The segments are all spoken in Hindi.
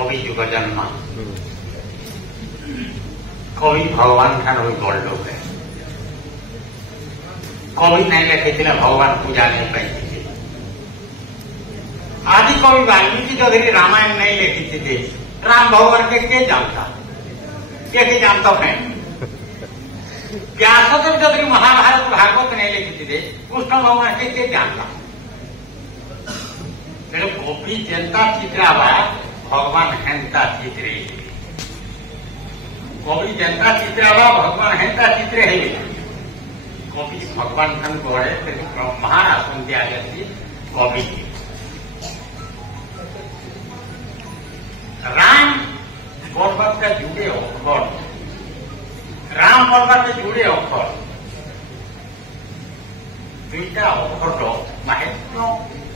कवि जुग जन्म कवि भगवान ठान भी बड़ लोग है कवि नहीं लिखी भगवान पूजा नहीं पाई आदि कवि वाल्मीकि चौधरी रामायण नहीं लिखी थी राम भगवान के जानता के जानता है व्यासदेव चौधरी महाभारत भागवत नहीं लिखी थी कृष्ण भगवान के जानता तेरे कवि जेनता चित्रावा भगवान हेन्ता चित्रे कवि जेनता चित्रावा भगवान हेन्ता चित्रे है कवि भगवान खन गढ़े महान आसन दिया जाती कवि राम पर्वत के जुड़े अक्षर राम पर्वत के जुड़े अक्षर दुईटा अक्षर महत्व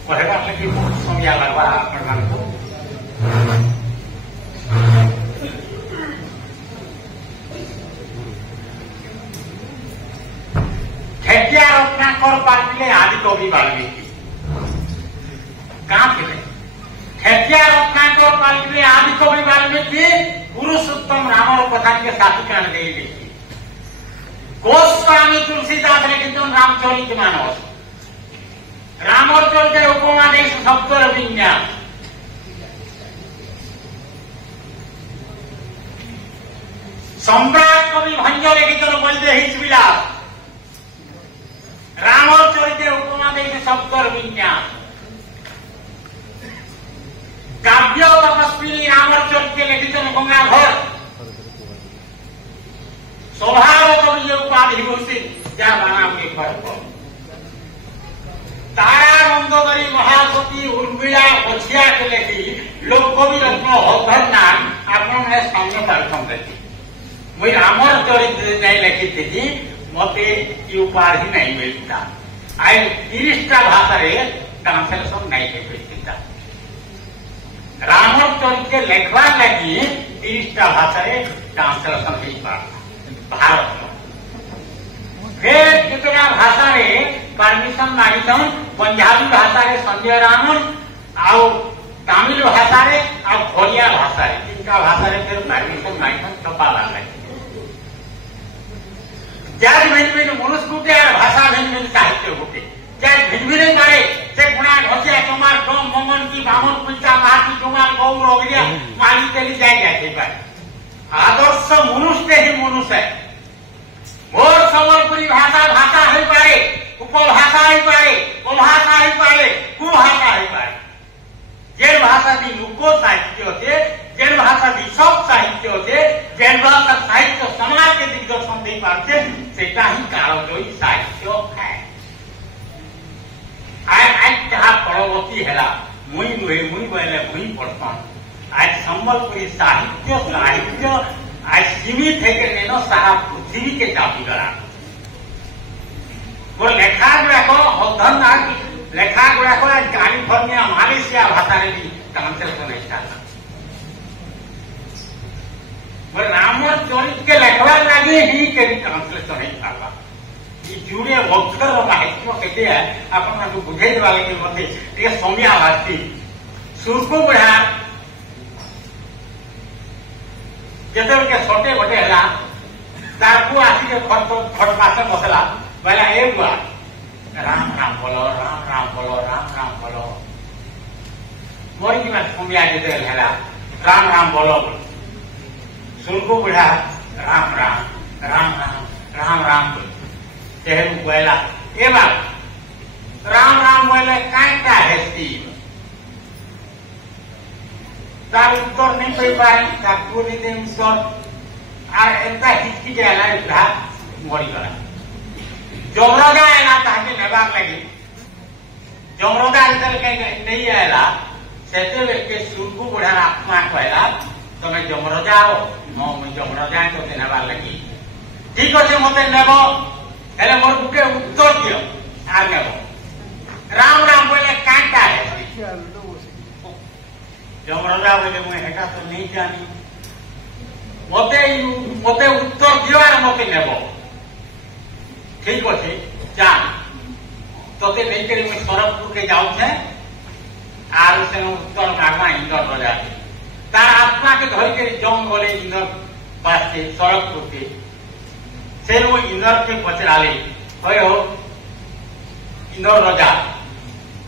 कहवा लगी बहुत समय लगवा आपण को ठेकिया रचना कर पारे आदि कवि वाल्मीकि कहाँ थे ठेकिया रचना कर पारे आदि कवि वाल्मीकि पुरुषोत्तम रामर कथा के साथी कान दे लिखी गोस्वामी तुलसीदास लिखित रामचरित मानस रामर चरित उपमादेश शब्दर विन्यास सम्राट कवि भंज लिखित वैदेही विलास रामर चरित उपमादेश शब्दर विन्यास काव्य तपस्वी रामर चरित लिखित गंगाधर स्वभाव कवि उपाधि भूषित जा बना के पर तारा मंदोदरी महासती उर्मिला बछिया के लेखी लोक कवि रत्न हलधर नाम आपने सामने पार्थ देखी मुझे रामर चरित्र नहीं लिखी थी मत उपाधि नहीं मिलता आई 30टा भाषा ट्रांसलेशन नहीं मिलता रामर चरित्र लेखवा लगी 30टा भाषा ट्रांसलेशन हो पाता भारत में फिर कितना भाषा परमिशन मागिसन पंजाबी भाषा संजय रामन आउ तमिल भाषा ओडिया भाषा तीनटा भाषा फिर परमिशन मागिसन छपा लगे जार भिन्न भिन्न मनुष्य गुटे भाषा भिन्न भिन्न साहित्य गुटे जार भिन्न भिन्न पारे से गुणा घसिया चमार डोम मंगन की बामन पुंचा माटी चुमार गौर अग्रिया माली चली जाए आदर्श मनुष्य ही मनुष्य है मोर सम्बलपुरी भाषा भाषा हो पाए उपभाषा हो पाए उपभाषा हो पाए कुभाषा हो पाए जेन भाषा दी लोक साहित्य होते जेन भाषा दी सब साहित्य होते जेन भाषा साहित्य समाज के दिग्दर्शन दे पाते सेटा ही कालजयी साहित्य है आज जहाँ परवर्ती है मुई नुहे मुई बोले मुई पढ़ता आज सम्बलपुरी साहित्य आज सीमित है कि नहीं सारा पृथ्वी के चापी गला वो लेखा गुड़ाक हलधर नाथ लेखा गुड़ाक कैलिफोर्निया मालेशिया भाषा भी ट्रांसलेशन रामर चरित के लेखवा लगे ही के ट्रांसलेशन नहीं पाला ये जुड़े अक्षर महत्व के आपको बुझे देवा लगे मत समिया भाषी सुरको बुढ़ा जिते के छोटे गोटे है तारकू आसिक खटमास बसला बोला ए बुआ राम राम बोलो राम राम बोलो राम राम बोलो मोरी की समिया जिते है राम राम बोलो सुरको बुढ़ा राम राम राम राम राम राम तेहू बोला ए बात राम राम बोले कईटा हेस्ती तार उत्तर नहीं पाई पारे ताकू नहीं उत्तर और एंता हिचकी जाएगा मरीगला जमरदा है ताके नेबार लगी जमरदा नहीं आएगा से सुरकू बुढ़ा आत्मा कहला तुम जमरदा आओ मुझे जमरदा तो नेबार लगी ठीक अच्छे मत नेब हेले मोर गुटे उत्तर दियो आर नेब राम राम बोले कांटा है जमरदा बोले मुझे तो नहीं जानी मते उत्तर दिवार मते नेब ठीक अच्छे जान तोते नहीं करी मुझे सरफपुर के जाऊे आर से उत्तर मागवा इंदर बजा तार के धर के जम गले इंदर पास से सड़क करते से वो इंदर के पचराले हो इंदर रजा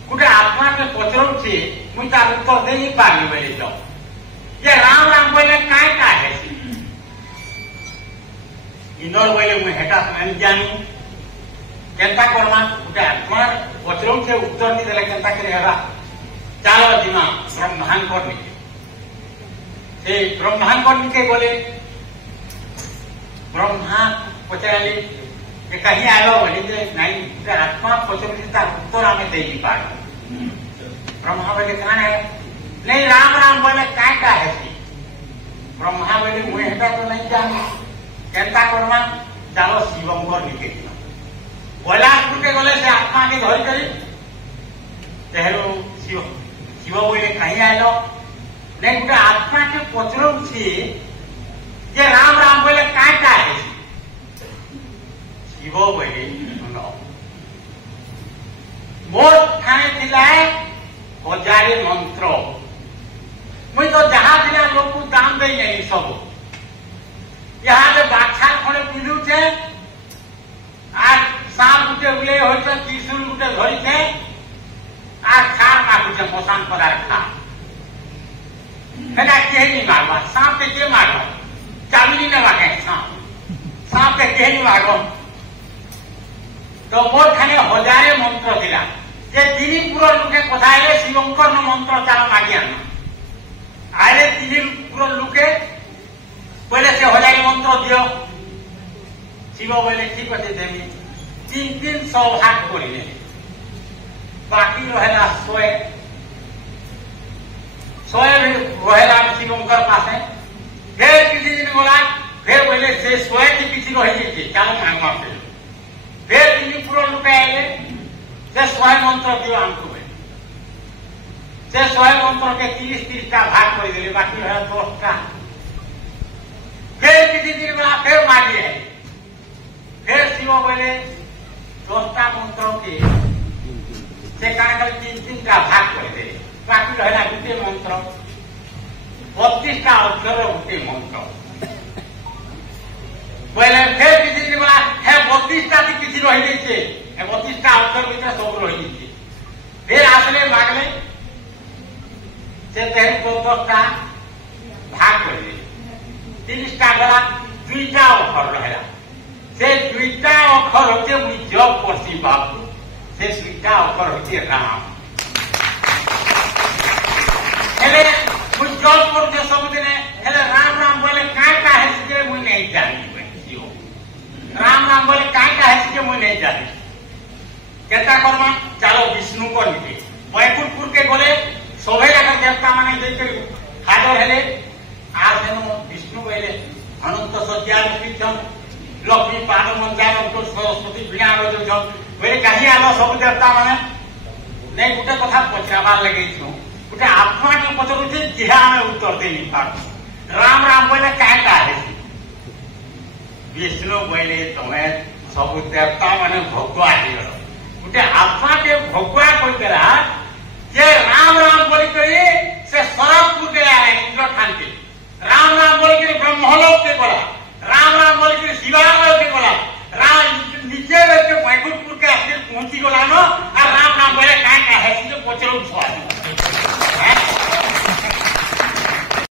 गोटे आत्मा के पचरौचे मुझे तार उत्तर दे ही पारी बोले जो ये राम राम बोले काय का है इंदर बोले मुझे हेटा नहीं जानी केंता करमा गोटे आत्मा पचरौचे उत्तर नहीं देले केंता करेगा चलो दिमा ब्रह्मांड से ब्रह्मांड के बोले ब्रह्मा पचारे कहीं आलो बोले नहीं आत्मा पचर तार उत्तर आम दे पार ब्रह्मा बोले कौन है नहीं राम राम बोले काय का है ब्रह्मा बोले मुझे हेटा तो नहीं जान केंता करमा चलो शिवंकर निके बोला के गले से आत्मा के धर कर शिव शिव बोले कहीं आलो नहीं गोटे आत्मा के पचरौ जे राम राम बोले काय का है शिव बोले मोर थाने दिला हजारे मंत्र मुझे तो जहां दिला लोग को दान दे नहीं सब यहाँ से बाछा खड़े पिलुचे आज सांप गुटे उले हो त्रिशूल गुटे धरी आज खार मागुचे मशान पदार्थ खा नहीं मारवा सांप के मारवा चाबी नहीं मागे सांप के नहीं मारव तो मोर खाने हजारे मंत्र दिला जे दिलीपुर लोके कथा शिवंकर मंत्र चाल मागी आना आए दिलीपुर लोके बोले से हजारे मंत्र दियो शिव बोले ठीक अच्छे देवी 300 भाग कर बाकी रहा 100 रहा शिवंकर पास फिर किसी दिन बोला फिर बोले से 100 की किसी रही चलो मांगवा फिर दिलीपुर लोग आए से 100 मंत्र दियो आमको से 100 मंत्र के 30 का भाग कर दिले बाकी रहा 10 का फिर किसी दिन बोला फिर मांगे है फिर शिव बोले 10 मंत्र के से 3 का भाग कर दे बाकी रहा गोटे मंत्र 32 का अक्षर गोटे मंत्र बोले फिर किसी दिन बोला है 32 का किसी रही 32 का अक्षर भीतर सब रही फिर आसले मागले से 10 का भाग कर दे 30 का गला 2टा अक्षर रहा से 2टा अक्षर होते मुझे जब करती बाबू से 2टा अक्षर होते राम हेले मुझे जब करते सब दिन हेले राम राम बोले का है से मुझे नहीं जानी राम राम बोले का है से मुझे नहीं जानी केता करमा चलो विष्णु को निके बैकुंठपुर के बोले सभे जाकर देवता माने देकर हाजर हेले आज विष्णु बोले अनंत सज्जा लक्ष्मी पाद मंजार सरस्वती वीणा बजाऊ बोले कहीं आलो सब देवता माने नहीं गोटे कथा पचार लगे गोटे आत्मा के पचरुचे जिहा आम उत्तर दे नहीं पार राम राम बोले क्या है विष्णु बोले तुम्हें सब देवता माने भगवा गोटे आत्मा के भगवा कहला जे राम राम बोल से सरकपुर गया इंद्र खानते राम राम बोल ब्रह्मलोक के गला राम राम बोल शिवालय के गला निजे बैकुंठपुर के आगे पहुंची गला नो राम राम बोले क्या है पचरऊ